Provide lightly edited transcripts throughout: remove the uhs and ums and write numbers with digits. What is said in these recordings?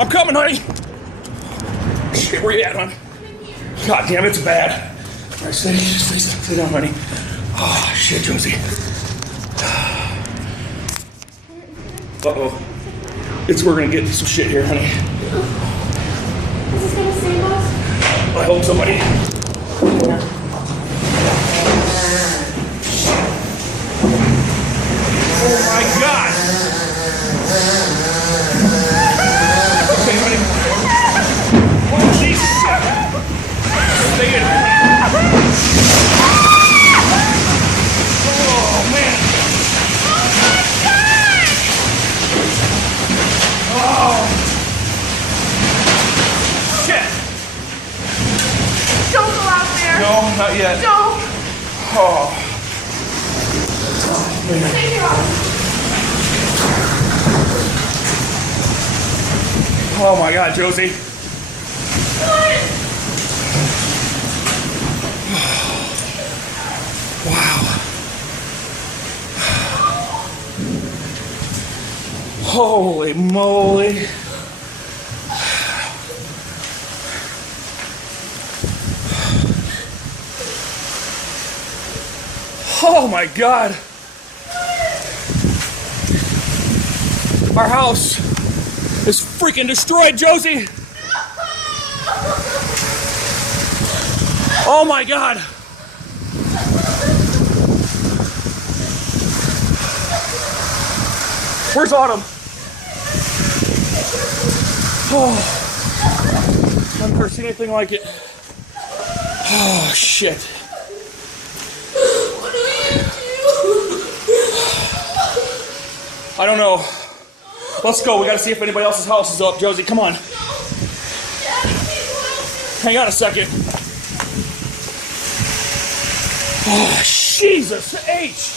I'm coming, honey. Shit, where you at, hon? God damn, it's bad. All right, stay down, honey. Oh, shit, Josie. Uh-oh. We're gonna get some shit here, honey. Is this gonna save us? I hope somebody. Oh my God! Okay, honey. Holy shit! Stay in. Oh man! Oh! Shit! Don't go out there. No, not yet. Don't. Oh. Stay here. Oh my God, Josie. What? Wow. Holy moly. Oh my God. Our house is freaking destroyed, Josie. Oh my God. Where's Autumn? Oh, I've never seen anything like it. Oh, shit. What do we do? I don't know. Let's go. We gotta see if anybody else's house is up. Josie, come on. Hang on a second. Oh, Jesus H.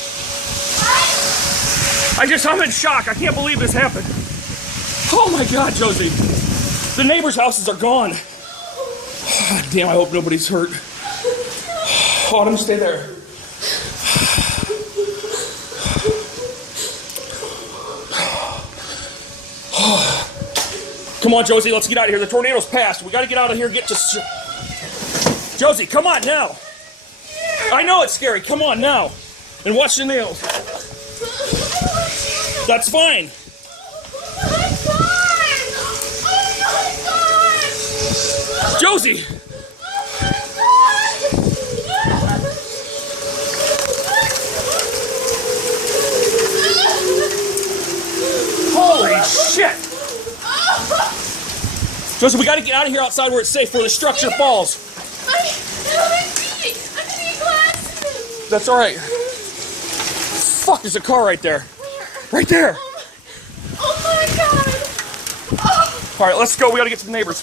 I'm in shock. I can't believe this happened. Oh my God, Josie. The neighbors' houses are gone. Oh, damn, I hope nobody's hurt. Autumn, stay there. Come on, Josie, let's get out of here. The tornado's passed. We gotta get out of here and get to... Josie, come on now. I know it's scary. Come on now. And watch the nails. That's fine. Josie! Holy shit! Josie, we gotta get out of here outside where it's safe, where the structure falls. That's alright. Fuck, there's a car right there. Right there! Oh my God! Alright, let's go. We gotta get to the neighbors.